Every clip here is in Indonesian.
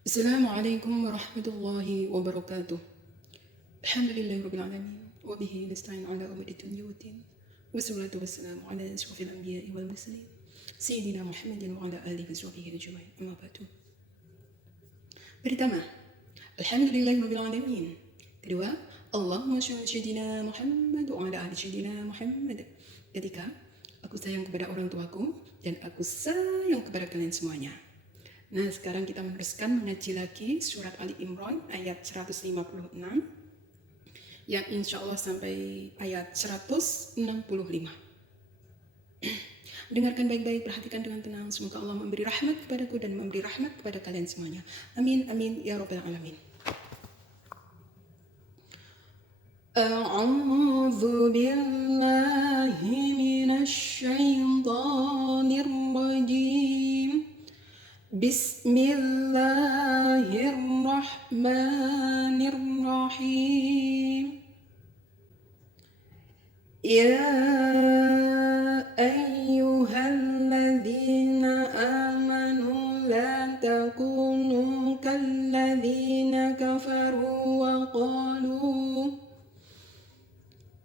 السلام عليكم ورحمة الله وبركاته. الحمد لله رب العالمين وبه نستعين على أمور الدنيا والدين، والصلاة والسلام على أشرف الأنبياء والمرسلين سيدنا محمد وعلى آله وصحبه أجمعين. أما بعد. Pertama, Alhamdulillah Rabbil Alamin. Kedua, Allahumma sholli sayyidina Muhammad wa ala ali sayyidina Muhammad. Ketiga, aku sayang kepada orang tuaku dan aku sayang kepada kalian semuanya. Nah, sekarang kita meneruskan mengaji lagi surat Ali Imran ayat 156 yang insya Allah sampai ayat 165. Dengarkan baik-baik, perhatikan dengan tenang. Semoga Allah memberi rahmat kepadaku dan memberi rahmat kepada kalian semuanya. Amin, amin, ya Rabbal Alamin. A'udzu billahi minasy syaithanir rajim. Bismillahirrahmanirrahim. Ya ayyuhalladzina amanu la takunu kalladzina kafaru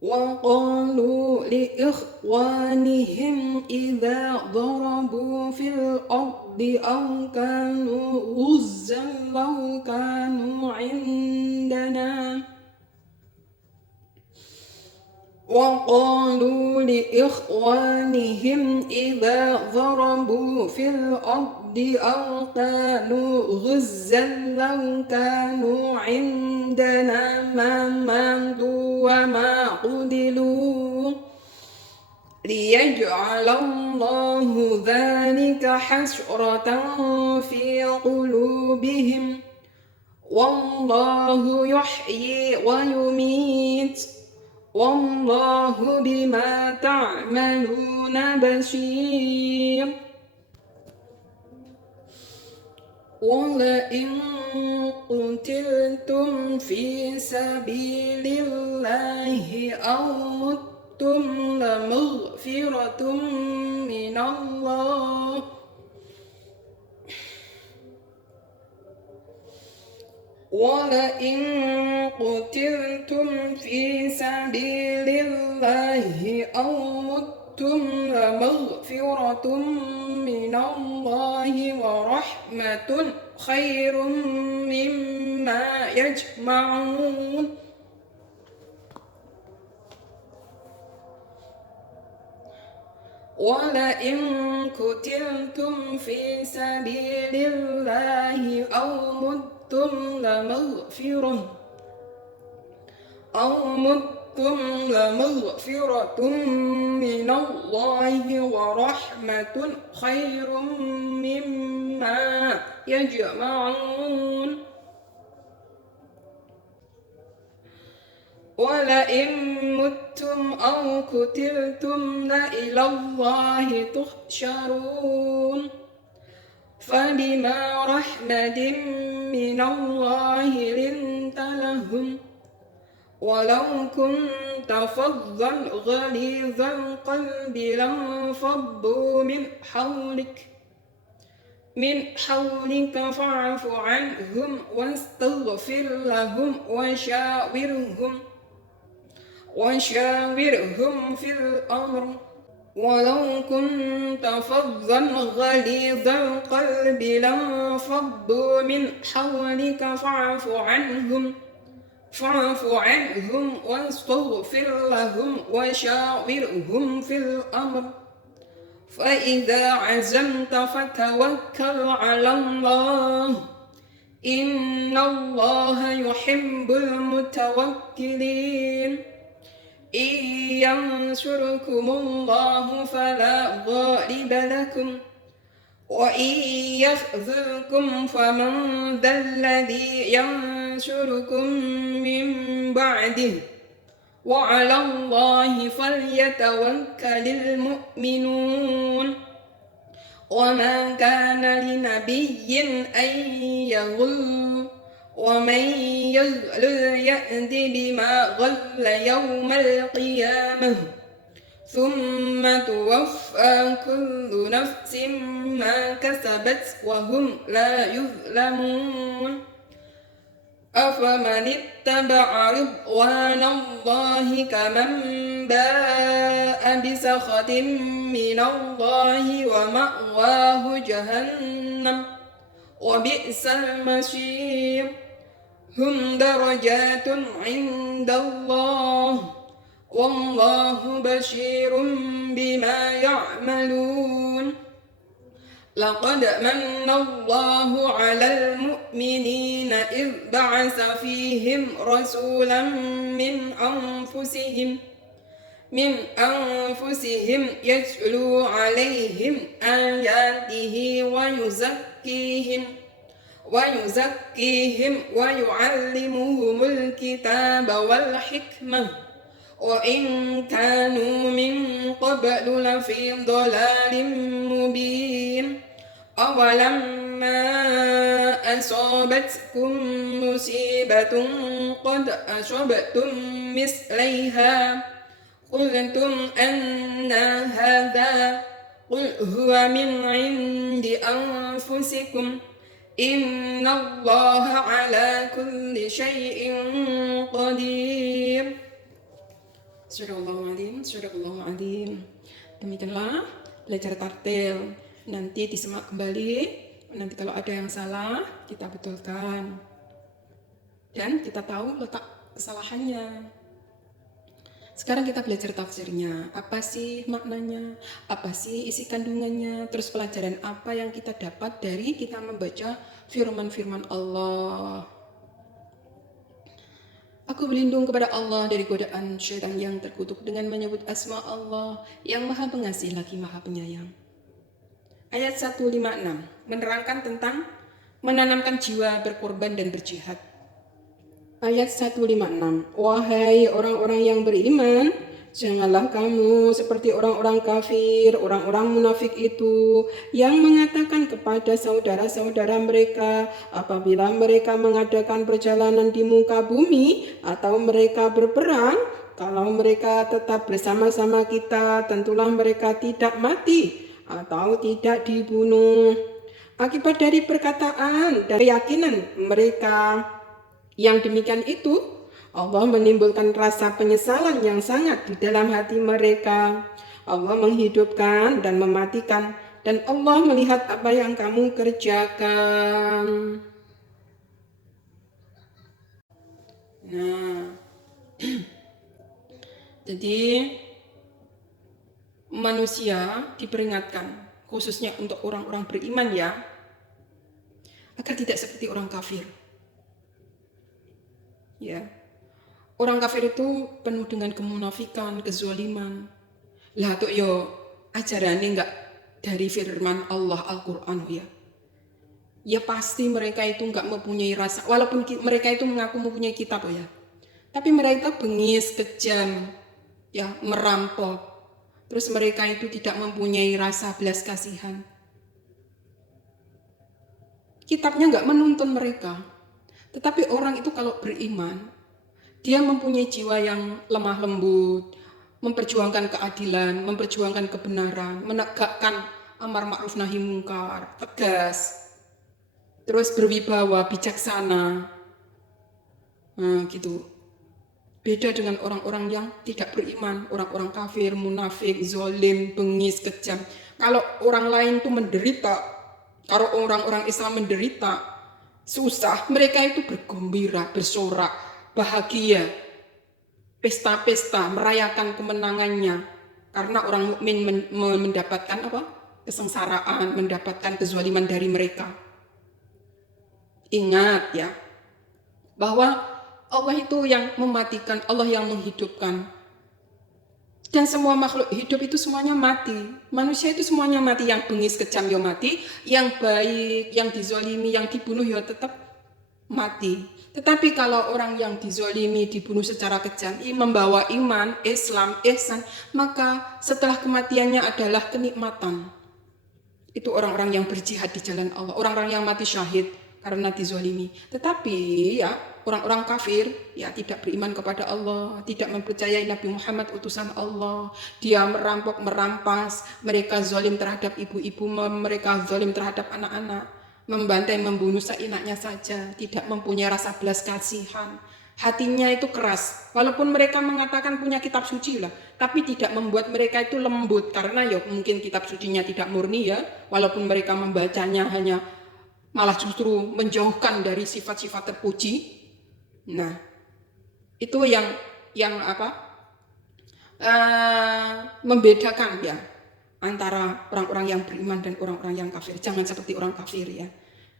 وقالوا لإخوانهم إذا ضربوا في الأرض أو كانوا غزا لو كانوا عندنا وقالوا لإخوانهم إذا ضربوا في الأرض أو كانوا غزا لو كانوا عندنا ما ماتوا وما قتلوا ليجعل الله ذلك حسرة في قلوبهم والله يحيي ويميت والله بما تعملون بصير ولئن قتلتم في سبيل الله أو متم لمغفرة من الله ولئن قتلتم في سبيل الله أو متم لمغفرة من الله ورحمة خير مما يجمعون ولئن قتلتم في سبيل الله أو متم لمغفرة من الله ورحمة خير مما يجمعون ولئن متم أو قتلتم لإلى الله تحشرون فبما رحمة من الله لنت لهم ولو كنت فظا غليظ القلب لانفضوا من حولك فاعف عنهم واستغفر لهم وشاورهم في الأمر ولو كنت فظا غليظ القلب لانفضوا من حولك فاعف عنهم واستغفر لهم وشاورهم في الأمر فإذا عزمت فتوكل على الله إن الله يحب المتوكلين إن ينصركم الله فلا غالب لكم وإن يخذلكم فمن ذا الذي ينصركم من بعده وعلى الله فليتوكل المؤمنون وما كان لنبي أن يغل ومن يغل يأت بما غل يوم القيامة ثم توفى كل نفس ما كسبت وهم لا يظلمون أفمن اتبع رضوان الله كمن باء بسخط من الله ومأواه جهنم وبئس المصير هم درجات عند الله والله بشير بما يعملون لقد من الله على المؤمنين إذ بعث فيهم رسولا من أنفسهم يتلو عليهم آياته ويزكيهم ويعلمهم الكتاب والحكمة وإن كانوا من قبل لفي ضلال مبين أولما أصابتكم مصيبة قد أصبتم مثليها قلتم أن هذا قل هو من عند أنفسكم إن الله على كل شيء قدير. Surahul Adim. Demikianlah belajar tartil. Nanti disimak kembali. Nanti kalau ada yang salah kita betulkan. Dan kita tahu letak kesalahannya. Sekarang kita belajar tafsirnya. Apa sih maknanya? Apa sih isi kandungannya? Terus pelajaran apa yang kita dapat dari kita membaca firman-firman Allah. Aku berlindung kepada Allah dari godaan syaitan yang terkutuk dengan menyebut asma Allah yang maha pengasih lagi maha penyayang. Ayat 156 menerangkan tentang menanamkan jiwa berkorban dan berjihad. Ayat 156, wahai orang-orang yang beriman, janganlah kamu seperti orang-orang kafir, orang-orang munafik itu yang mengatakan kepada saudara-saudara mereka apabila mereka mengadakan perjalanan di muka bumi atau mereka berperang, kalau mereka tetap bersama-sama kita, tentulah mereka tidak mati atau tidak dibunuh. Akibat dari perkataan dan keyakinan mereka yang demikian itu, Allah menimbulkan rasa penyesalan yang sangat di dalam hati mereka. Allah menghidupkan dan mematikan, dan Allah melihat apa yang kamu kerjakan. Nah, jadi manusia diperingatkan, khususnya untuk orang-orang beriman ya, agar tidak seperti orang kafir. Ya, orang kafir itu penuh dengan kemunafikan, kezaliman. Lah tuh yo ajarannya enggak dari firman Allah Al-Qur'an ya. Ya pasti mereka itu enggak mempunyai rasa, walaupun mereka itu mengaku mempunyai kitab ya. Tapi mereka bengis, kejam, ya merampok. Terus mereka itu tidak mempunyai rasa belas kasihan. Kitabnya enggak menuntun mereka. Tetapi orang itu kalau beriman, dia mempunyai jiwa yang lemah lembut, memperjuangkan keadilan, memperjuangkan kebenaran, menegakkan amar ma'ruf nahi mungkar, tegas, terus berwibawa, bijaksana. Nah, gitu. Beda dengan orang-orang yang tidak beriman, orang-orang kafir, munafik, zalim, bengis, kejam. Kalau orang lain itu menderita, kalau orang-orang Islam menderita, susah, mereka itu bergembira, bersorak, bahagia, pesta-pesta, merayakan kemenangannya. Karena orang mukmin mendapatkan apa? Kesengsaraan, mendapatkan kezaliman dari mereka. Ingat ya, bahwa Allah itu yang mematikan, Allah yang menghidupkan. Dan semua makhluk hidup itu semuanya mati. Manusia itu semuanya mati. Yang bengis kejam ya mati, yang baik, yang dizolimi, yang dibunuh ya tetap mati. Tetapi kalau orang yang dizolimi, dibunuh secara kejam, membawa iman, Islam, ihsan, maka setelah kematiannya adalah kenikmatan. Itu orang-orang yang berjihad di jalan Allah, orang-orang yang mati syahid karena dizalimi. Tetapi ya orang-orang kafir ya tidak beriman kepada Allah, tidak mempercayai Nabi Muhammad utusan Allah. Dia merampok, merampas, mereka zalim terhadap ibu-ibu, mereka zalim terhadap anak-anak, membantai, membunuh seenaknya saja, tidak mempunyai rasa belas kasihan. Hatinya itu keras, walaupun mereka mengatakan punya kitab suci lah, tapi tidak membuat mereka itu lembut, karena ya mungkin kitab sucinya tidak murni ya, walaupun mereka membacanya hanya malah justru menjauhkan dari sifat-sifat terpuji. Nah, itu yang membedakan ya antara orang-orang yang beriman dan orang-orang yang kafir. Jangan seperti orang kafir ya.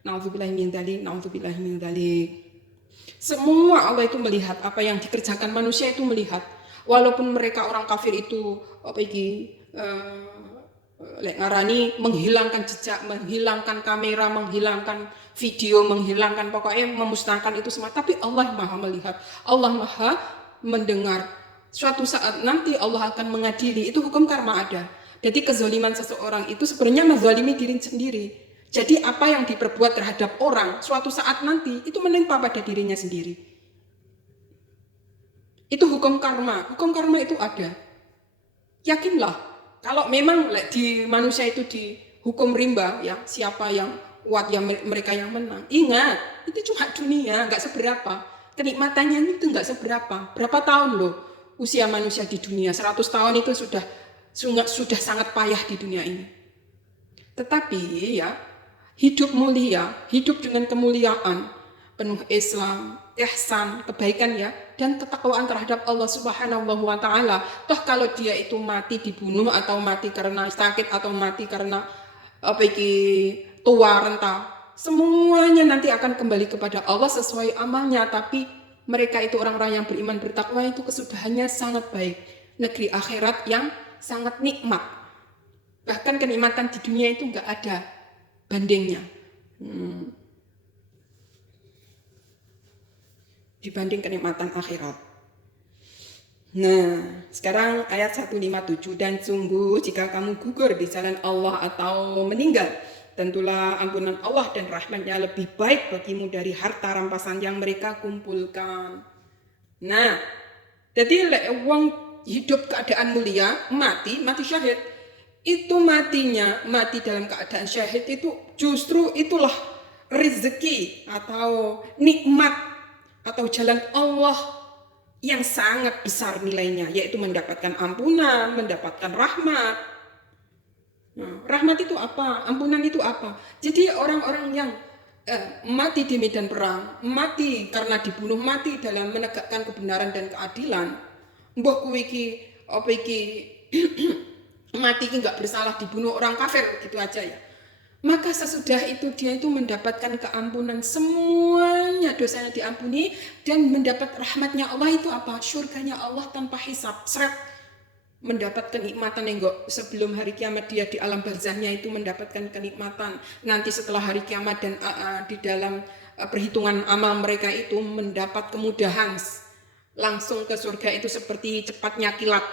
Nauzubillahi min dzalik, nauzubillahi min dzalik. Semua Allah itu melihat, apa yang dikerjakan manusia itu melihat. Walaupun mereka orang kafir itu ngarani menghilangkan jejak, menghilangkan kamera, menghilangkan video, menghilangkan pokoknya memusnahkan itu semua. Tapi Allah Maha melihat, Allah Maha mendengar. Suatu saat nanti Allah akan mengadili, itu hukum karma ada. Jadi kezaliman seseorang itu sebenarnya menzalimi diri sendiri. Jadi apa yang diperbuat terhadap orang suatu saat nanti itu menimpa pada dirinya sendiri. Itu hukum karma. Hukum karma itu ada. Yakinlah kalau memang di manusia itu dihukum rimba ya, siapa yang kuat ya mereka yang menang. Ingat, itu cuma dunia, nggak seberapa. Kenikmatannya itu nggak seberapa. Berapa tahun loh usia manusia di dunia? 100 tahun itu sudah sangat payah di dunia ini. Tetapi ya, hidup mulia, hidup dengan kemuliaan, penuh Islam, ihsan, kebaikan ya, dan ketakwaan terhadap Allah Subhanahu wa taala. Toh kalau dia itu mati dibunuh atau mati karena sakit atau mati karena tua renta, semuanya nanti akan kembali kepada Allah sesuai amalnya. Tapi mereka itu orang-orang yang beriman bertakwa itu kesudahannya sangat baik. Negeri akhirat yang sangat nikmat. Bahkan kenikmatan di dunia itu enggak ada bandingnya. Dibanding kenikmatan akhirat. Nah, sekarang ayat 157, dan sungguh jika kamu gugur di jalan Allah atau meninggal, tentulah ampunan Allah dan rahmatnya lebih baik bagimu dari harta rampasan yang mereka kumpulkan. Nah, jadi uang hidup keadaan mulia, mati syahid. Itu mati dalam keadaan syahid itu justru itulah rezeki atau nikmat atau jalan Allah yang sangat besar nilainya, yaitu mendapatkan ampunan, mendapatkan rahmat. Nah, rahmat itu apa? Ampunan itu apa? Jadi orang-orang yang mati di medan perang, mati karena dibunuh, mati dalam menegakkan kebenaran dan keadilan, mbah kuwi iki mati nggak bersalah, dibunuh orang kafir gitu aja ya, maka sesudah itu dia itu mendapatkan keampunan, semuanya dosanya diampuni dan mendapat rahmatnya Allah. Itu apa? Surganya Allah tanpa hisab, seret, mendapat kenikmatan yang sebelum hari kiamat dia di alam barzahnya itu mendapatkan kenikmatan, nanti setelah hari kiamat dan di dalam perhitungan amal mereka itu mendapat kemudahan, langsung ke surga itu seperti cepatnya kilat.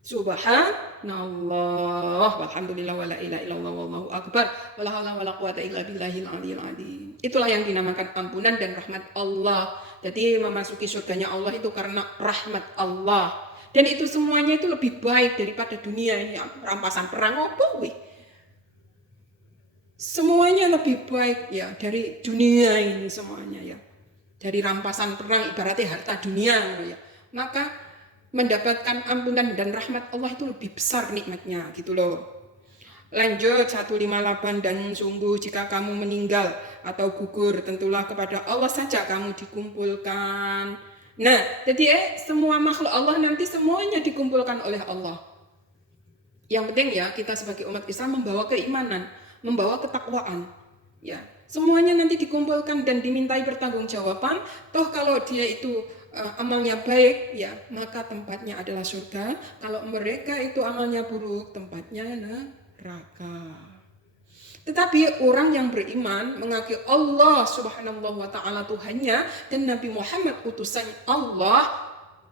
Subhanallah walhamdulillah wala ilaha illallah wallahu akbar wala haula wala quwata illa billahil aliyil azim. Itulah yang dinamakan ampunan dan rahmat Allah. Jadi memasuki surganya Allah itu karena rahmat Allah. Dan itu semuanya itu lebih baik daripada dunia ini, rampasan perang apa wih. Semuanya lebih baik ya dari dunia ini semuanya ya. Dari rampasan perang ibaratnya harta dunia ya. Maka mendapatkan ampunan dan rahmat Allah itu lebih besar nikmatnya gitu loh. Lanjut 158, dan sungguh jika kamu meninggal atau gugur, tentulah kepada Allah saja kamu dikumpulkan. Nah, jadi semua makhluk Allah nanti semuanya dikumpulkan oleh Allah. Yang penting ya kita sebagai umat Islam membawa keimanan, membawa ketakwaan. Ya, semuanya nanti dikumpulkan dan dimintai pertanggungjawaban. Toh kalau dia itu amalnya baik, ya maka tempatnya adalah surga. Kalau mereka itu amalnya buruk, tempatnya neraka. Tetapi orang yang beriman mengakui Allah Subhanahu wa taala Tuhannya dan Nabi Muhammad utusan Allah,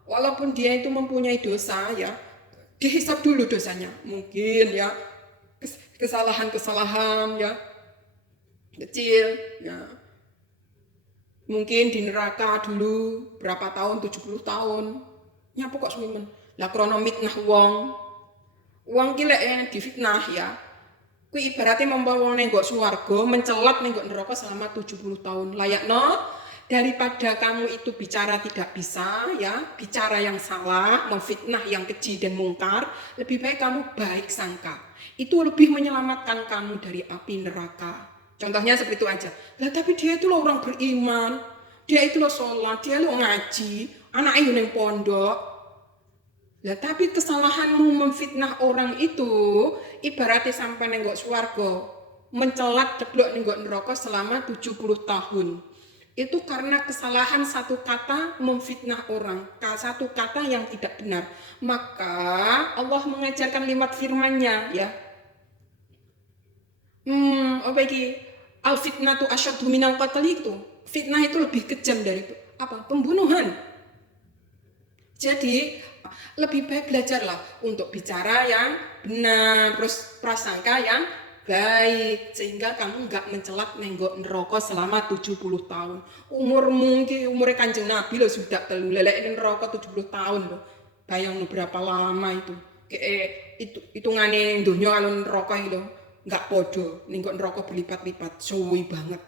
walaupun dia itu mempunyai dosa ya, dihisab dulu dosanya. Mungkin ya kesalahan-kesalahan ya, kecil ya. Mungkin di neraka dulu berapa tahun, 70 tahun. Nyapa kok suwimen. Lah krana mitnah wong ki lek difitnah ya. Kuwi ibaratnya membawa wong ning swarga, mencelat ning neraka selama 70 tahun. Layakno daripada kamu itu bicara tidak bisa ya, bicara yang salah, memfitnah yang keji dan mungkar, lebih baik kamu baik sangka. Itu lebih menyelamatkan kamu dari api neraka. Contohnya seperti itu aja. Lah tapi dia itu loh orang beriman, dia itu loh sholat, dia loh ngaji, anaknya yang pondok. Lah tapi kesalahanmu memfitnah orang itu ibaratnya sampai nenggok swarga, mencelat jeblok nenggok neraka selama 70 tahun. Itu karena kesalahan satu kata memfitnah orang, satu kata yang tidak benar. Maka Allah mengajarkan lewat firman-Nya ya. Apa iki? Al fitnatu asyaddu minal qatl itu. Fitnah itu lebih kejam dari apa? Pembunuhan. Jadi lebih baik belajarlah untuk bicara yang benar, terus prasangka yang baik, sehingga kamu nggak mencelat nenggok neraka selama 70 tahun. Umurmu umurnya Kanjeng Nabi loh sudah telu lelek neraka 70 tahun loh. Bayang berapa lama itu. Hitungane donya kalau neraka itu nggak podo, nenggok neraka berlipat-lipat, suwi banget.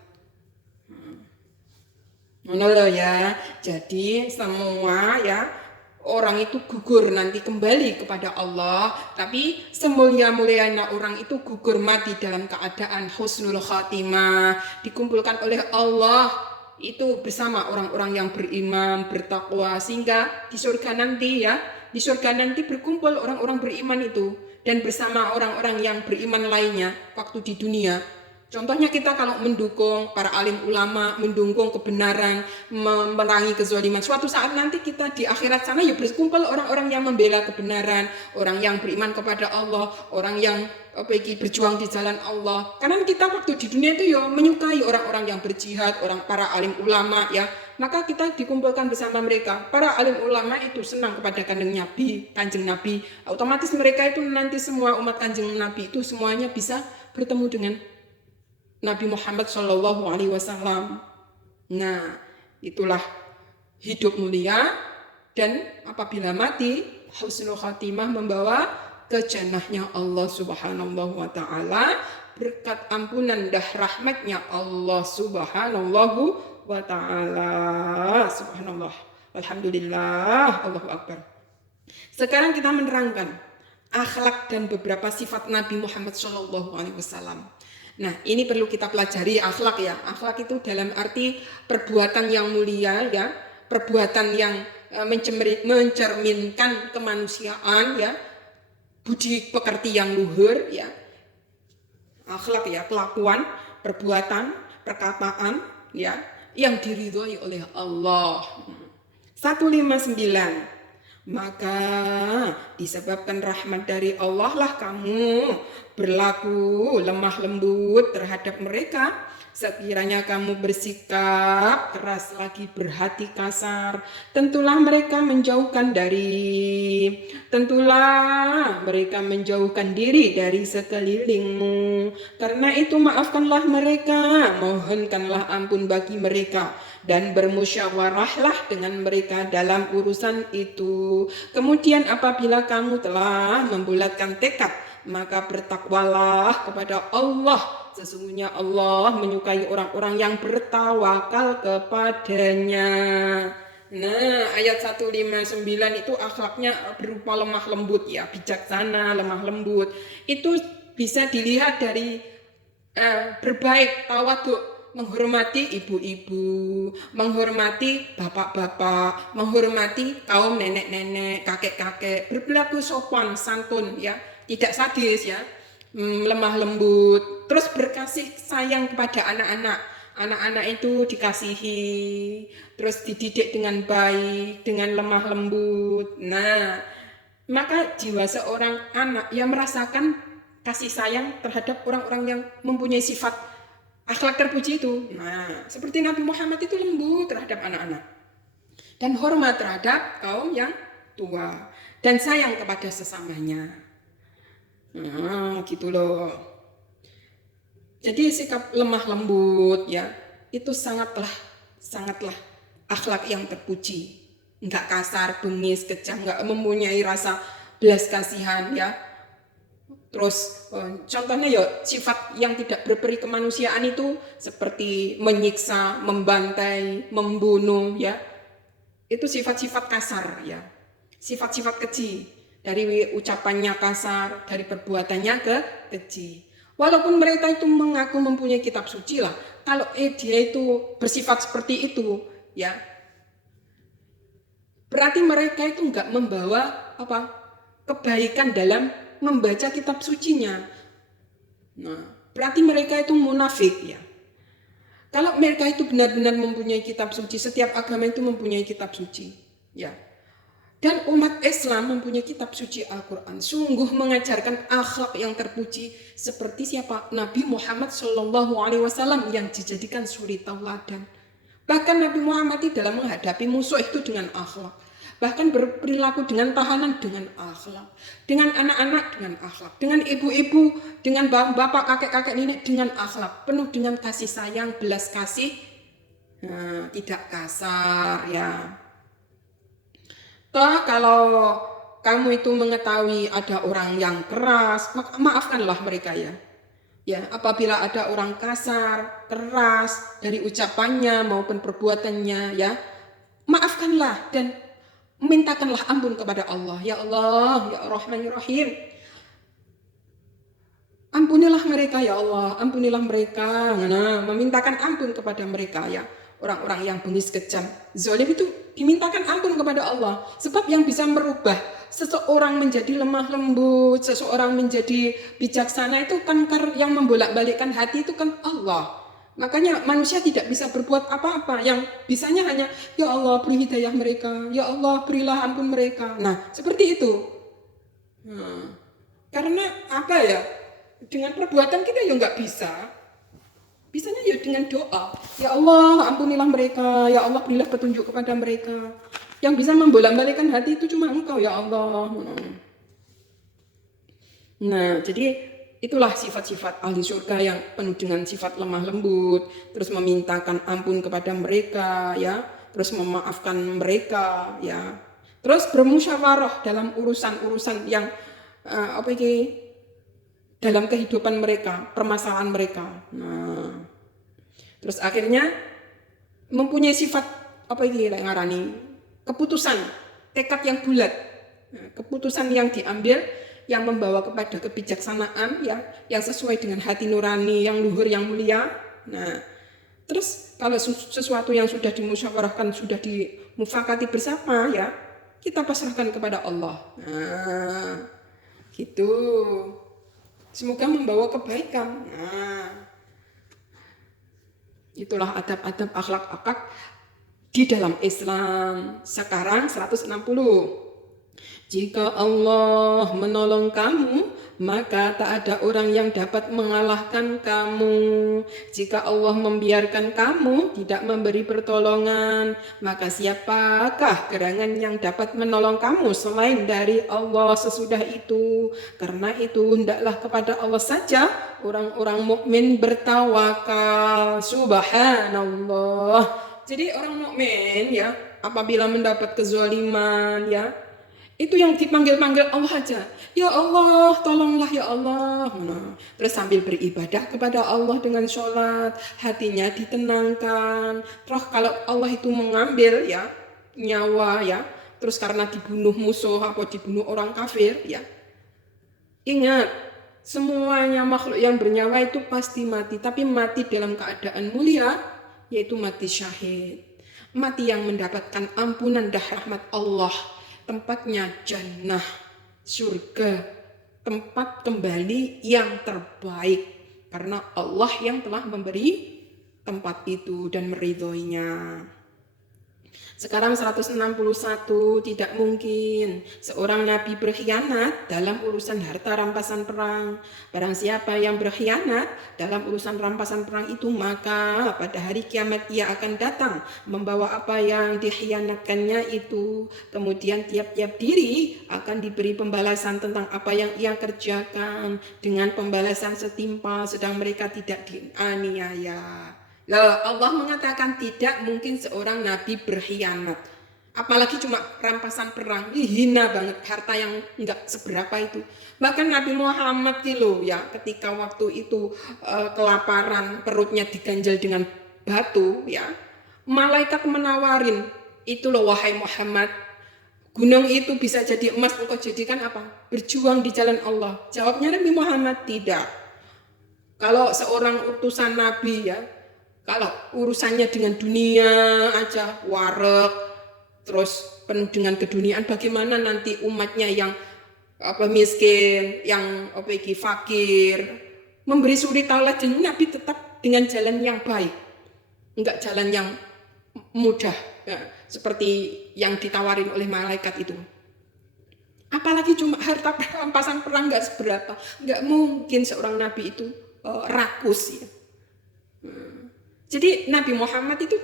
Ngono loh ya. Jadi semua ya orang itu gugur nanti kembali kepada Allah, tapi semulia-mulianya orang itu gugur mati dalam keadaan husnul khatimah, dikumpulkan oleh Allah itu bersama orang-orang yang beriman, bertakwa, sehingga di surga nanti ya, di surga nanti berkumpul orang-orang beriman itu dan bersama orang-orang yang beriman lainnya waktu di dunia. Contohnya kita kalau mendukung para alim ulama, mendukung kebenaran, memerangi kezaliman. Suatu saat nanti kita di akhirat sana ya berkumpul orang-orang yang membela kebenaran, orang yang beriman kepada Allah, orang yang berjuang di jalan Allah. Karena kita waktu di dunia itu ya menyukai orang-orang yang berjihad, orang para alim ulama ya. Maka kita dikumpulkan bersama mereka. Para alim ulama itu senang kepada Kanjeng Nabi. Otomatis mereka itu nanti semua umat Kanjeng Nabi itu semuanya bisa bertemu dengan Nabi Muhammad Shallallahu Alaihi Wasallam. Nah, itulah hidup mulia dan apabila mati, husnul khatimah membawa ke jannahnya Allah Subhanahu Wa Taala berkat ampunan dan rahmatnya Allah Subhanahu Wa Taala. Subhanallah, alhamdulillah, Allahu Akbar. Sekarang kita menerangkan akhlak dan beberapa sifat Nabi Muhammad Shallallahu Alaihi Wasallam. Nah, ini perlu kita pelajari akhlak ya. Akhlak itu dalam arti perbuatan yang mulia ya, perbuatan yang mencerminkan kemanusiaan ya, budi pekerti yang luhur ya. Akhlak ya, kelakuan, perbuatan, perkataan ya yang diridhoi oleh Allah. 159. Maka disebabkan rahmat dari Allah lah kamu berlaku lemah lembut terhadap mereka. Sekiranya kamu bersikap keras lagi berhati kasar, tentulah mereka menjauhkan diri dari sekelilingmu. Karena itu maafkanlah mereka, mohonkanlah ampun bagi mereka, dan bermusyawarahlah dengan mereka dalam urusan itu. Kemudian apabila kamu telah membulatkan tekad, maka bertakwalah kepada Allah. Sesungguhnya Allah menyukai orang-orang yang bertawakal kepadanya. Nah, ayat 159 itu akhlaknya berupa lemah lembut ya, bijaksana, lemah lembut. Itu bisa dilihat dari berbaik, tawaduk, menghormati ibu-ibu, menghormati bapak-bapak, menghormati kaum nenek-nenek, kakek-kakek, berperilaku sopan, santun ya, tidak sadis ya, lemah lembut, terus berkasih sayang kepada anak-anak. Anak-anak itu dikasihi, terus dididik dengan baik, dengan lemah lembut. Nah, maka jiwa seorang anak yang merasakan kasih sayang terhadap orang-orang yang mempunyai sifat akhlak terpuji itu. Nah, seperti Nabi Muhammad itu lembut terhadap anak-anak dan hormat terhadap kaum yang tua dan sayang kepada sesamanya. Nah, gitu loh. Jadi sikap lemah lembut ya, itu sangatlah akhlak yang terpuji. Enggak kasar, bengis, kejam, enggak mempunyai rasa belas kasihan ya. Terus contohnya ya sifat yang tidak berperi kemanusiaan itu seperti menyiksa, membantai, membunuh ya. Itu sifat-sifat kasar ya. Sifat-sifat keji. Dari ucapannya kasar, dari perbuatannya keji. Walaupun mereka itu mengaku mempunyai kitab suci lah, kalau dia itu bersifat seperti itu ya, berarti mereka itu enggak membawa kebaikan dalam membaca kitab sucinya. Nah, berarti mereka itu munafik ya. Kalau mereka itu benar-benar mempunyai kitab suci, setiap agama itu mempunyai kitab suci ya. Dan umat Islam mempunyai kitab suci Al-Quran, sungguh mengajarkan akhlak yang terpuji seperti siapa? Nabi Muhammad SAW yang dijadikan suri tauladan. Bahkan Nabi Muhammad dalam menghadapi musuh itu dengan akhlak. Bahkan berperilaku dengan tahanan dengan akhlak. Dengan anak-anak dengan akhlak. Dengan ibu-ibu, dengan bapak, kakek-kakek, nenek dengan akhlak. Penuh dengan kasih sayang, belas kasih. Nah, tidak kasar ya. Toh kalau kamu itu mengetahui ada orang yang keras, maafkanlah mereka ya. Ya, apabila ada orang kasar, keras dari ucapannya maupun perbuatannya ya, maafkanlah dan mintakanlah ampun kepada Allah. Ya Allah, ya Rahmanir-Rahim. Ampunilah mereka ya Allah, ampunilah mereka. Nah, memintakan ampun kepada mereka ya. Orang-orang yang bengis kejam, zalim itu dimintakan ampun kepada Allah. Sebab yang bisa merubah seseorang menjadi lemah lembut, seseorang menjadi bijaksana itu kan yang membolak-balikkan hati itu kan Allah. Makanya manusia tidak bisa berbuat apa-apa. Yang bisanya hanya, ya Allah beri hidayah mereka, ya Allah berilah ampun mereka. Nah seperti itu. Karena apa ya, dengan perbuatan kita ya nggak bisa. Bisanya ya dengan doa. Ya Allah ampunilah mereka, ya Allah berilah petunjuk kepada mereka. Yang bisa membolak-balikkan hati itu cuma Engkau ya Allah. Nah jadi itulah sifat-sifat ahli surga yang penuh dengan sifat lemah lembut. Terus memintakan ampun kepada mereka ya. Terus memaafkan mereka ya. Terus bermusyawarah dalam urusan-urusan yang dalam kehidupan mereka, permasalahan mereka. Nah, terus akhirnya mempunyai sifat keputusan, tekad yang bulat, keputusan yang diambil yang membawa kepada kebijaksanaan ya, yang sesuai dengan hati nurani, yang luhur, yang mulia. Nah, terus kalau sesuatu yang sudah dimusyawarahkan, sudah dimufakati bersama ya, kita pasrahkan kepada Allah. Nah, gitu. Semoga membawa kebaikan. Nah, itulah adab-adab akhlak-akhlak di dalam Islam. Sekarang 160. Jika Allah menolong kamu, maka tak ada orang yang dapat mengalahkan kamu. Jika Allah membiarkan kamu tidak memberi pertolongan, maka siapakah gerangan yang dapat menolong kamu selain dari Allah sesudah itu? Karena itu hendaklah kepada Allah saja orang-orang mukmin bertawakal. Subhanallah. Jadi orang mukmin ya, apabila mendapat kezaliman ya, itu yang dipanggil-panggil Allah aja. Ya Allah, tolonglah ya Allah. Nah, terus sambil beribadah kepada Allah dengan sholat, hatinya ditenangkan. Terus kalau Allah itu mengambil ya nyawa ya, terus karena dibunuh musuh atau dibunuh orang kafir ya, ingat semuanya makhluk yang bernyawa itu pasti mati, tapi mati dalam keadaan mulia, yaitu mati syahid. Mati yang mendapatkan ampunan dan rahmat Allah. Tempatnya jannah, surga, tempat kembali yang terbaik. Karena Allah yang telah memberi tempat itu dan meridhoinya. Sekarang 161, tidak mungkin seorang nabi berkhianat dalam urusan harta rampasan perang. Barang siapa yang berkhianat dalam urusan rampasan perang itu, maka pada hari kiamat ia akan datang membawa apa yang dikhianatkannya itu. Kemudian tiap-tiap diri akan diberi pembalasan tentang apa yang ia kerjakan dengan pembalasan setimpal, sedang mereka tidak dianiaya. Allah mengatakan tidak mungkin seorang nabi berkhianat. Apalagi cuma rampasan perang. Hina banget, harta yang enggak seberapa itu. Bahkan Nabi Muhammad gitu ya, ketika waktu itu kelaparan, perutnya diganjal dengan batu ya, malaikat menawarin, itu loh wahai Muhammad, gunung itu bisa jadi emas, engkau jadikan apa? Berjuang di jalan Allah. Jawabnya Nabi Muhammad, tidak. Kalau seorang utusan Nabi ya, kalau urusannya dengan dunia aja, wareg, terus penuh dengan keduniaan, bagaimana nanti umatnya yang miskin, yang fakir, memberi suri tauladan. Nabi tetap dengan jalan yang baik, enggak jalan yang mudah ya, seperti yang ditawarin oleh malaikat itu. Apalagi cuma harta rampasan perang enggak seberapa, enggak mungkin seorang nabi itu rakus ya. Jadi Nabi Muhammad itu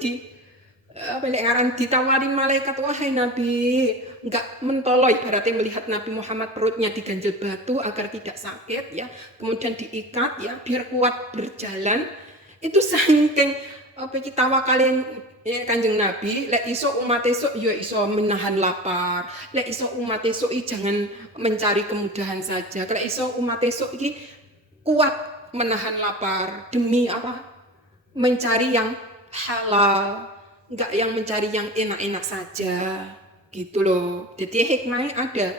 ditawarin malaikat, wahai Nabi, enggak mentoloi, berarti melihat Nabi Muhammad perutnya diganjel batu agar tidak sakit ya, kemudian diikat ya biar kuat berjalan. Itu saking kita wakalin ya, Kanjeng Nabi, lek iso umat esuk ya iso menahan lapar, lek iso umat esuk jangan mencari kemudahan saja, lek iso umat esuk iki kuat menahan lapar demi apa? Mencari yang halal, enggak yang mencari yang enak-enak saja, gitu loh. Jadi hikmahnya ada.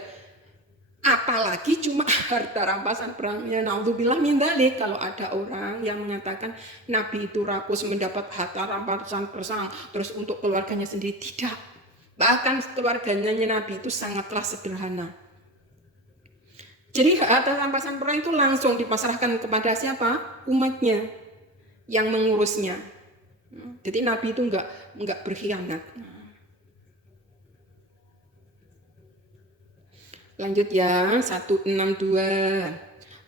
Apalagi cuma harta rampasan perangnya. Naudzubillah min dzalik, kalau ada orang yang mengatakan Nabi itu rakus mendapat harta rampasan perang, terus untuk keluarganya sendiri, tidak. Bahkan keluarganya Nabi itu sangatlah sederhana. Jadi harta rampasan perang itu langsung dipasrahkan kepada siapa? Umatnya yang mengurusnya. Jadi Nabi itu enggak berkhianat. Lanjut ya, 162.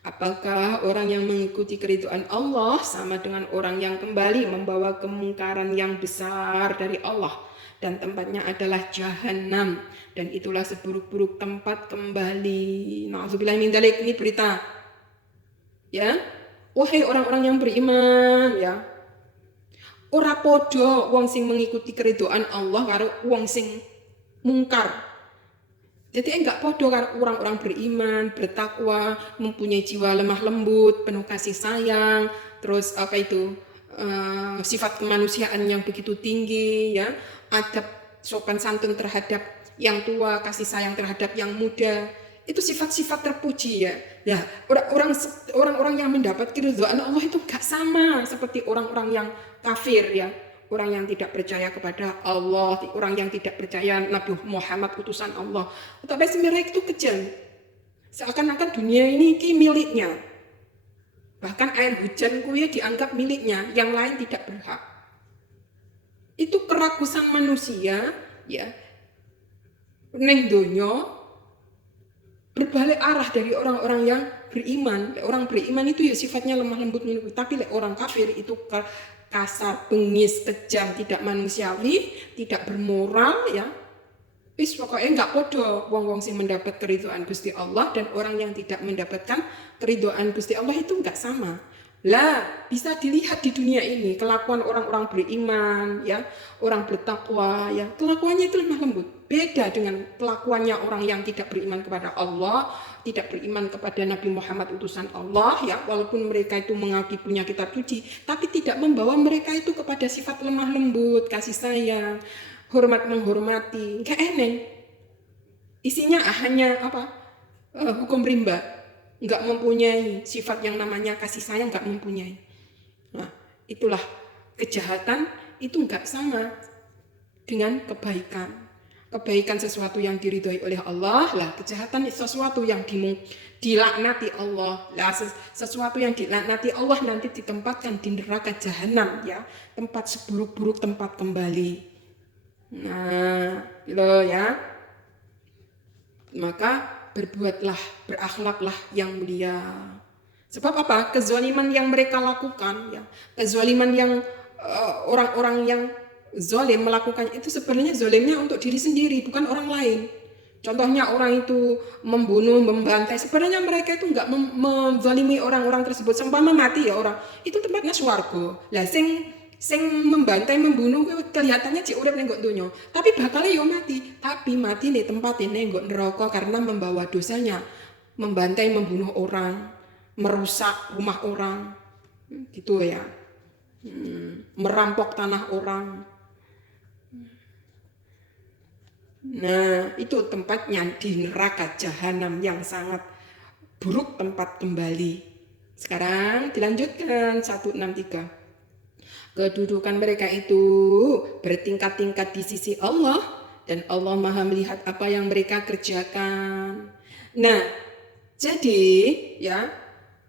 Apakah orang yang mengikuti keridhaan Allah sama dengan orang yang kembali membawa kemungkaran yang besar dari Allah, dan tempatnya adalah jahanam, dan itulah seburuk-buruk tempat kembali. Na'udzubillah min dzalik, ini berita. Ya, wahai orang-orang yang beriman ya, ora podo wong sing mengikuti keridhaan Allah karo wong sing mungkar. Jadi enggak podo karo orang-orang beriman, bertakwa, mempunyai jiwa lemah lembut, penuh kasih sayang, terus sifat kemanusiaan yang begitu tinggi ya, adab sopan santun terhadap yang tua, kasih sayang terhadap yang muda. Itu sifat-sifat terpuji ya. Ya, orang-orang yang mendapat keridhaan Allah itu enggak sama seperti orang-orang yang kafir ya. Orang yang tidak percaya kepada Allah, orang yang tidak percaya Nabi Muhammad utusan Allah. Tapi sebenarnya itu kejam. Seakan-akan dunia ini miliknya. Bahkan air hujan kuya dianggap miliknya, yang lain tidak berhak. Itu kerakusan manusia ya. Neng donya berbalik arah dari orang-orang yang beriman. Orang beriman itu ya sifatnya lemah lembut, tapi orang kafir itu kasar, bengis, kejam, tidak manusiawi, tidak bermoral ya. Wis pokoknya enggak podo wong-wong sing mendapat keridhaan Gusti Allah dan orang yang tidak mendapatkan keridhaan Gusti Allah itu enggak sama. Lah, bisa dilihat di dunia ini kelakuan orang-orang beriman ya, orang bertakwa ya, kelakuannya itu lemah lembut. Beda dengan kelakuannya orang yang tidak beriman kepada Allah, tidak beriman kepada Nabi Muhammad utusan Allah ya, walaupun mereka itu mengaku punya kitab suci, tapi tidak membawa mereka itu kepada sifat lemah lembut, kasih sayang, hormat menghormati, enggak eneng. Isinya hanya hukum rimba, enggak mempunyai sifat yang namanya kasih sayang, enggak mempunyai. Nah, itulah kejahatan itu enggak sama dengan kebaikan. Kebaikan sesuatu yang diridhoi oleh Allah, lah kejahatan sesuatu yang dilaknati Allah. Lah sesuatu yang dilaknati Allah nanti ditempatkan di neraka jahanam ya, tempat seburuk-buruk tempat kembali. Nah, gitu ya. Maka berbuatlah, berakhlaklah yang mulia. Sebab apa? Kezaliman yang mereka lakukan, ya, kezaliman yang orang-orang yang zalim melakukan itu sebenarnya zalimnya untuk diri sendiri, bukan orang lain. Contohnya orang itu membunuh, membantai, sebenarnya mereka itu nggak menzalimi orang-orang tersebut. Seumpama mati ya orang, itu tempatnya swarga. Lah sing membantai, membunuh kelihatannya cek urip ning nggon donya, tapi bakale yo mati. Tapi mati nih tempatnya ning nggon neraka karena membawa dosanya, membantai, membunuh orang, merusak rumah orang, gitu ya, merampok tanah orang. Nah, itu tempatnya di neraka jahanam yang sangat buruk tempat kembali. Sekarang dilanjutkan 163. Kedudukan mereka itu bertingkat-tingkat di sisi Allah dan Allah Maha melihat apa yang mereka kerjakan. Nah, jadi ya,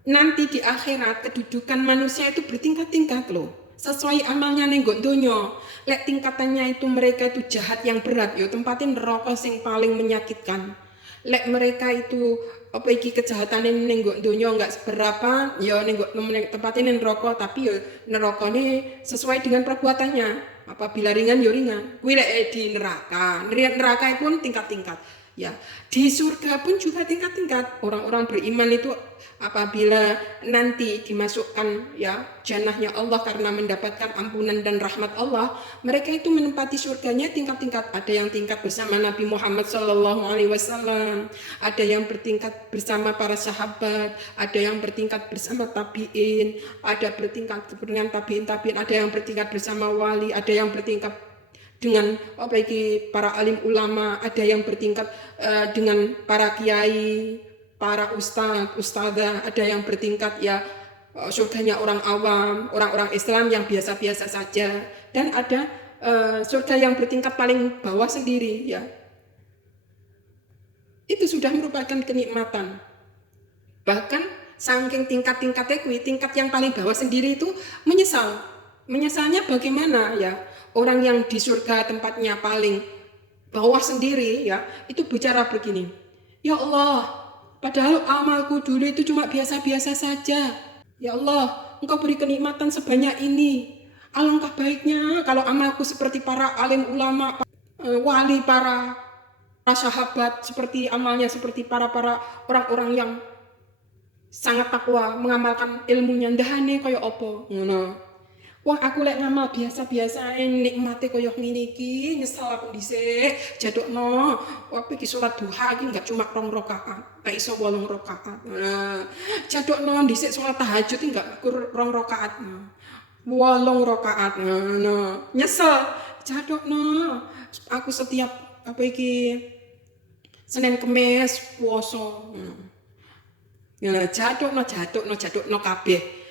nanti di akhirat kedudukan manusia itu bertingkat-tingkat loh. Sesuai amalnya ning nggon donya. Lek tingkatannya itu mereka itu jahat yang berat, yo tempatin neraka sing paling menyakitkan. Lek mereka itu apa iki kejahatane ning nggon donya enggak seberapa, ya ning tempatin neraka, tapi yo nerakane sesuai dengan perbuatannya. Apabila ringan yo ringan. Kuwi lek di neraka. Neraka pun tingkat-tingkat. Ya, di surga pun juga tingkat-tingkat. Orang-orang beriman itu apabila nanti dimasukkan ya jannahnya Allah karena mendapatkan ampunan dan rahmat Allah, mereka itu menempati surganya tingkat-tingkat. Ada yang tingkat bersama Nabi Muhammad SAW, ada yang bertingkat bersama para sahabat, ada yang bertingkat bersama tabiin, ada bertingkat dengan tabiin, ada yang bertingkat bersama wali, ada yang bertingkat dengan para alim ulama, ada yang bertingkat dengan para kiai, para ustadzah, ada yang bertingkat ya surganya orang awam, orang-orang Islam yang biasa-biasa saja, dan ada surga yang bertingkat paling bawah sendiri ya. Itu sudah merupakan kenikmatan. Bahkan saking tingkat-tingkatnya tingkat yang paling bawah sendiri itu menyesal. Menyesalnya bagaimana ya? Orang yang di surga tempatnya paling bawah sendiri ya, itu bicara begini. Ya Allah, padahal amalku dulu itu cuma biasa-biasa saja. Ya Allah, Engkau beri kenikmatan sebanyak ini. Alangkah baiknya kalau amalku seperti para alim ulama, wali, para sahabat, seperti amalnya seperti para orang-orang yang sangat takwa, mengamalkan ilmunya. Ndahane kaya apa? Ngono. Wah, aku lek ngamal biasa-biasa nikmate koyo ngene iki, nyesel aku dhisik. Jadukno, iki salat duha iki enggak cuma 2 rakaat, tak iso 8 rakaat. Nah, jadukno dhisik salat tahajud iki enggak kur 2 rakaat. 8 rakaat. Nah, nyesel. Jadukno, aku setiap Senin Kemis puasa. Ya, jadukno kabeh.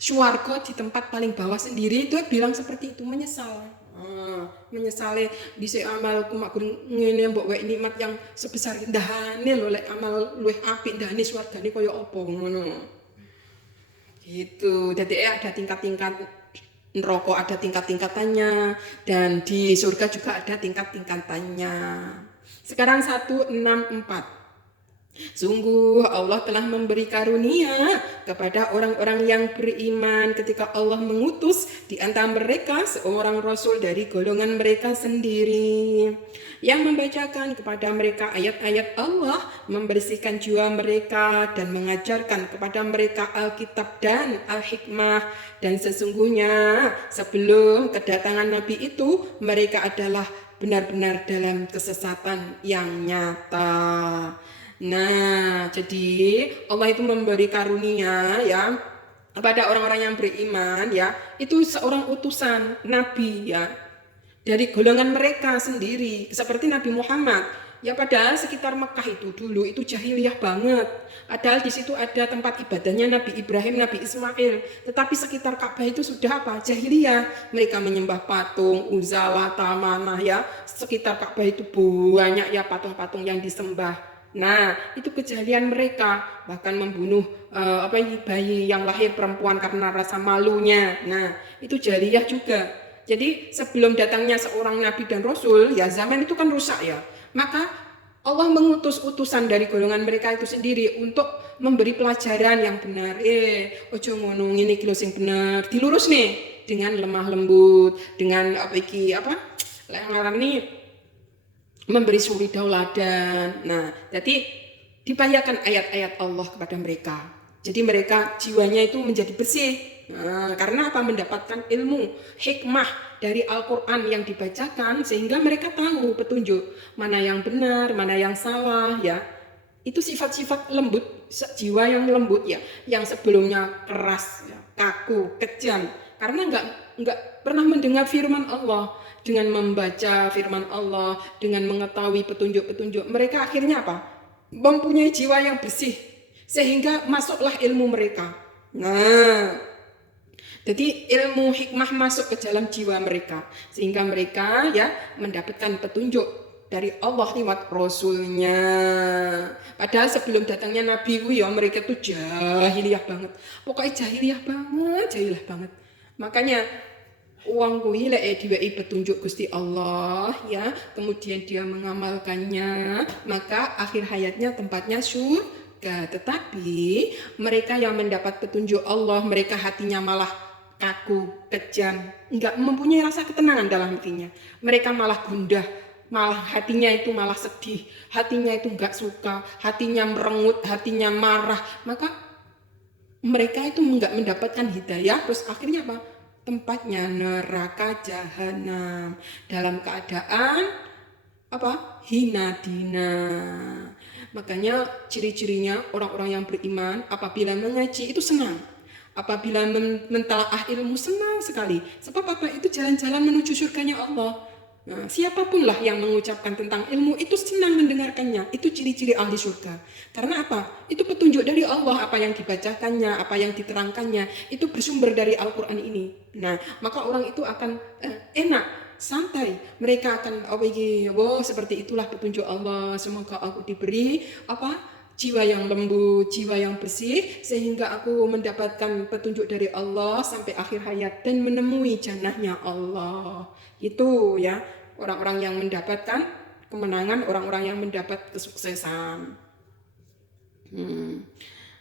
Swarga di tempat paling bawah sendiri itu bilang seperti itu, menyesal. Menyesali dhisik amalku mak ngene mbok wek nikmat yang sebesar ndahane lho lek amal luwih apik ndahane swargane kaya apa ngono. Gitu. Jadi ada tingkat-tingkat neraka, ada tingkat-tingkatannya, dan di surga juga ada tingkat-tingkatannya. Sekarang 164. Sungguh Allah telah memberi karunia kepada orang-orang yang beriman ketika Allah mengutus di antara mereka seorang rasul dari golongan mereka sendiri yang membacakan kepada mereka ayat-ayat Allah, membersihkan jiwa mereka dan mengajarkan kepada mereka Alkitab dan Al-Hikmah. Dan sesungguhnya sebelum kedatangan Nabi itu mereka adalah benar-benar dalam kesesatan yang nyata. Nah, jadi Allah itu memberi karunia ya kepada orang-orang yang beriman ya, itu seorang utusan Nabi ya, dari golongan mereka sendiri, seperti Nabi Muhammad. Ya padahal sekitar Mekah itu dulu itu jahiliyah banget. Padahal di situ ada tempat ibadahnya Nabi Ibrahim, Nabi Ismail. Tetapi sekitar Ka'bah itu sudah apa? Jahiliyah. Mereka menyembah patung, Uzza, Lata, Manah ya. Sekitar Ka'bah itu banyak ya patung-patung yang disembah. Nah, itu kejahilian mereka, bahkan membunuh bayi yang lahir perempuan karena rasa malunya. Nah, itu jahiliyah juga. Jadi sebelum datangnya seorang nabi dan rasul, ya zaman itu kan rusak ya. Maka Allah mengutus utusan dari golongan mereka itu sendiri untuk memberi pelajaran yang benar. Ojo ngono ngene iki lho sing bener. Dilurus nih dengan lemah lembut, dengan ngarani memberi suri dauladan. Nah, jadi dibayakan ayat-ayat Allah kepada mereka. Jadi mereka jiwanya itu menjadi bersih. Nah, karena apa? Mendapatkan ilmu, hikmah dari Al-Quran yang dibacakan sehingga mereka tahu petunjuk mana yang benar, mana yang salah ya. Itu sifat-sifat lembut, jiwa yang lembut ya, yang sebelumnya keras, ya, kaku, kejam. Karena nggak pernah mendengar firman Allah. Dengan membaca firman Allah, dengan mengetahui petunjuk-petunjuk, mereka akhirnya apa? Mempunyai jiwa yang bersih sehingga masuklah ilmu mereka. Nah, jadi ilmu hikmah masuk ke dalam jiwa mereka sehingga mereka ya mendapatkan petunjuk dari Allah lewat Rasulnya. Padahal sebelum datangnya Nabi ya mereka tuh jahiliyah banget. Pokoknya jahiliyah banget. Makanya uang kuwi lek diwehi petunjuk Gusti Allah ya, kemudian dia mengamalkannya, maka akhir hayatnya tempatnya surga. Tetapi mereka yang mendapat petunjuk Allah, mereka hatinya malah kaku, kejam, enggak mempunyai rasa ketenangan dalam hatinya. Mereka malah gundah, malah hatinya itu malah sedih, hatinya itu enggak suka, hatinya merengut, hatinya marah. Maka mereka itu enggak mendapatkan hidayah, terus akhirnya apa? Tempatnya neraka jahanam dalam keadaan apa? Hina dina. Makanya ciri-cirinya orang-orang yang beriman apabila mengaji itu senang. Apabila mentalaah ilmu senang sekali. Sebab apa? Itu jalan-jalan menuju surganya Allah. Nah, siapapun lah yang mengucapkan tentang ilmu itu senang mendengarkannya. Itu ciri-ciri ahli surga. Karena apa? Itu petunjuk dari Allah, apa yang dibacakannya, apa yang diterangkannya. Itu bersumber dari Al-Quran ini. Nah, maka orang itu akan enak, santai. Mereka akan seperti itulah petunjuk Allah. Semoga aku diberi jiwa yang lembut, jiwa yang bersih, sehingga aku mendapatkan petunjuk dari Allah sampai akhir hayat dan menemui jannahnya Allah. Itu ya, orang-orang yang mendapatkan kemenangan, orang-orang yang mendapat kesuksesan.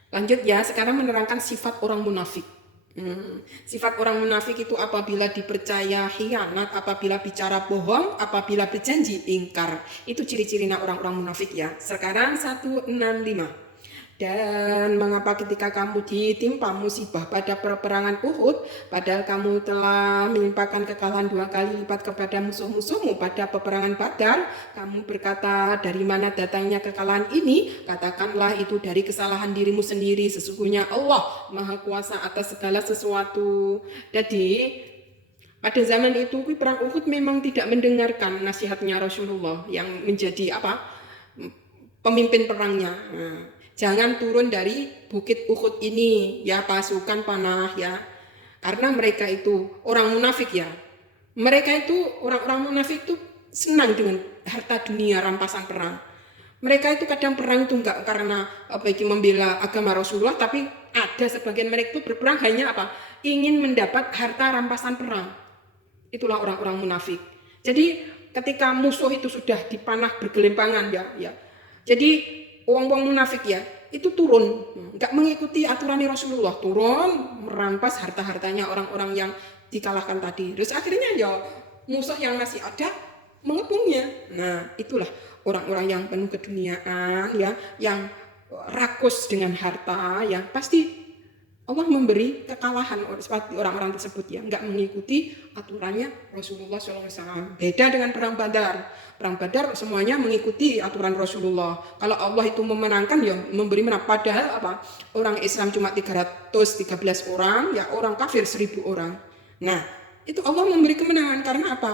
Lanjut ya, sekarang menerangkan sifat orang munafik. Sifat orang munafik itu apabila dipercaya khianat, apabila bicara bohong, apabila berjanji ingkar. Itu ciri-cirinya orang-orang munafik ya. Sekarang 165. Dan mengapa ketika kamu ditimpa musibah pada peperangan Uhud, padahal kamu telah melimpahkan kekalahan 2 kali lipat kepada musuh-musuhmu pada peperangan Badar, kamu berkata, dari mana datangnya kekalahan ini? Katakanlah itu dari kesalahan dirimu sendiri. Sesungguhnya Allah Maha Kuasa atas segala sesuatu. Jadi pada zaman itu perang Uhud memang tidak mendengarkan nasihatnya Rasulullah yang menjadi pemimpin perangnya. Jangan turun dari bukit Uhud ini ya, pasukan panah ya. Karena mereka itu orang munafik ya. Mereka itu orang-orang munafik itu senang dengan harta dunia, rampasan perang. Mereka itu kadang perang itu enggak karena membela agama Rasulullah, tapi ada sebagian mereka itu berperang hanya ingin mendapat harta rampasan perang. Itulah orang-orang munafik. Jadi ketika musuh itu sudah dipanah bergelimpangan ya. Jadi orang-orang munafik ya, itu turun, nggak mengikuti aturan Rasulullah, turun merampas harta-hartanya orang-orang yang dikalahkan tadi. Terus akhirnya ya musuh yang masih ada mengepungnya. Nah, itulah orang-orang yang penuh keduniaan ya, yang rakus dengan harta ya, pasti Allah memberi kekalahan orang-orang tersebut ya, nggak mengikuti aturannya Rasulullah SAW. Beda dengan perang Badar. Perang Badar semuanya mengikuti aturan Rasulullah. Kalau Allah itu memenangkan ya memberi menang. Padahal orang Islam cuma 313 orang, ya orang kafir 1000 orang. Nah, itu Allah memberi kemenangan karena apa?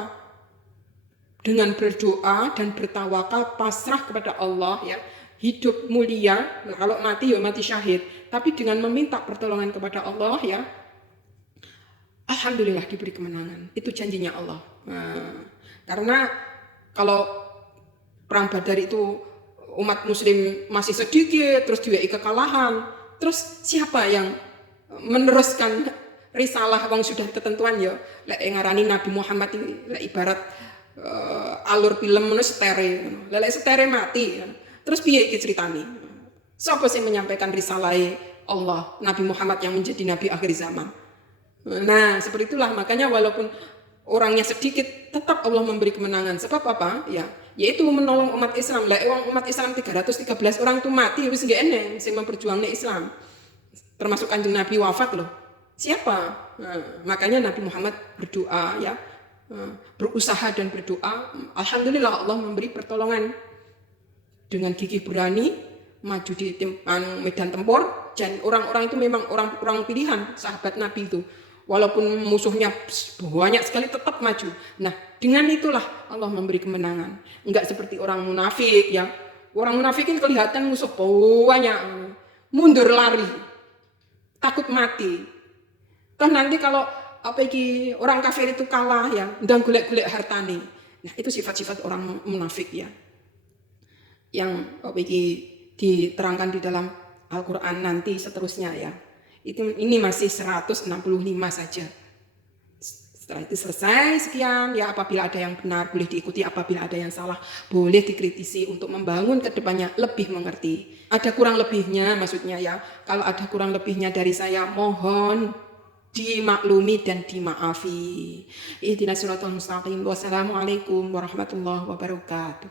Dengan berdoa dan bertawakal, pasrah kepada Allah ya. Hidup mulia, kalau mati ya mati syahid, tapi dengan meminta pertolongan kepada Allah ya, alhamdulillah diberi kemenangan. Itu janjinya Allah. Karena kalau perang Badar itu umat muslim masih sedikit, terus diwei kekalahan, terus siapa yang meneruskan risalah wong sudah ketentuan ya lek ngarani Nabi Muhammad iki lek ibarat alur film ngono setere ngono. Lek setere mati. Terus piye iki ceritane? Siapa sih menyampaikan risalah Allah Nabi Muhammad yang menjadi nabi akhir zaman? Nah, seperti itulah makanya walaupun orangnya sedikit tetap Allah memberi kemenangan. Sebab apa? Ya, yaitu menolong umat Islam. Lah umat Islam 313 orang itu mati wis nggak eneng sing memperjuangkan Islam. Termasuk Kanjeng Nabi wafat loh. Siapa? Nah, makanya Nabi Muhammad berdoa ya, berusaha dan berdoa. Alhamdulillah Allah memberi pertolongan dengan gigih berani maju di medan tempur dan orang-orang itu memang orang pilihan sahabat Nabi itu. Walaupun musuhnya banyak sekali tetap maju. Nah, dengan itulah Allah memberi kemenangan. Enggak seperti orang munafik ya. Orang munafik kan kelihatan musuh banyak, mundur lari, takut mati. Toh nanti kalau orang kafir itu kalah ya, ndang golek-golek hartane. Nah, itu sifat-sifat orang munafik ya. Yang diterangkan di dalam Al-Qur'an nanti seterusnya ya. Ini masih 165 saja. Setelah itu selesai sekian ya, apabila ada yang benar boleh diikuti, apabila ada yang salah boleh dikritisi untuk membangun ke depannya lebih mengerti. Ada kurang lebihnya maksudnya ya. Kalau ada kurang lebihnya dari saya mohon dimaklumi dan dimaafi. Ihdinas siratal mustaqim. Wassalamualaikum warahmatullahi wabarakatuh.